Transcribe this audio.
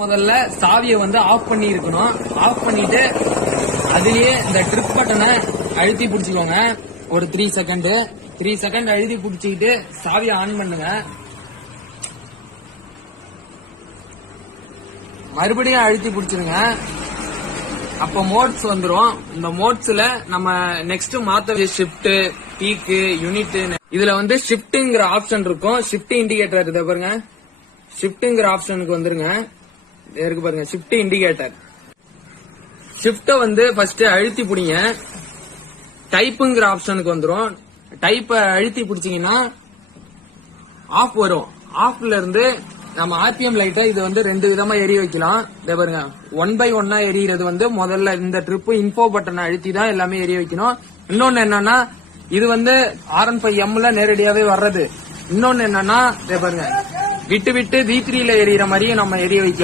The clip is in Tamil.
முதல்ல சாவியை வந்து ஆஃப் பண்ணி இருக்கணும். ஆஃப் பண்ணிட்டு அதுலயே இந்த ட்ரிப் பட்டனை அழுத்தி பிடிச்சிக்கோங்க. ஒரு 3 செகண்ட் அழுத்தி பிடிச்சிக்கிட்டு சாவியை ஆன் பண்ணுங்க. மறுபடியும் அழுத்தி பிடிச்சிருங்க. அப்ப மோட்ஸ் வந்துரும். இந்த மோட்ஸ்ல நம்ம நெக்ஸ்ட் மாத்த ஷிஃப்ட், பீக், யூனிட். இதுல வந்து ஷிஃப்ட்ங்கிற ஆப்ஷன் இருக்கும். ஷிஃப்ட் இண்டிகேட்டர் இதை பாருங்க. ஷிஃப்ட்ங்கிற ஆப்ஷனுக்கு வந்துருங்க. இருக்கு பாருங்க, ஷிஃப்ட் இண்டிகேட்டர். ஷிஃப்ட வந்து ஃபர்ஸ்ட் அழுத்தி பிடிங்க. டைப்புங்கிற ஆப்ஷனுக்கு வந்துரும். டைப்ப அழுத்தி பிடிச்சீங்கன்னா ஆஃப் வரும். ஆஃப்ல இருந்து நம்ம ஆர்பிஎம் லைட்டை இது வந்து 2 விதமா எரிய வைக்கலாம். இதை பாருங்க, 1 by 1 எரியறது வந்து முதல்ல இந்த ட்ரிப் இன்ஃபோ பட்டனை அழுத்தி தான் எல்லாமே எரிய வைக்கணும். இன்னொன்னு என்னன்னா, இது வந்து R15M நேரடியாவே வர்றது. இன்னொன்னு என்னன்னா, இதை பாருங்க, விட்டு விட்டு V3ல எரியற மாதிரியே நம்ம எரிய வைக்கலாம்.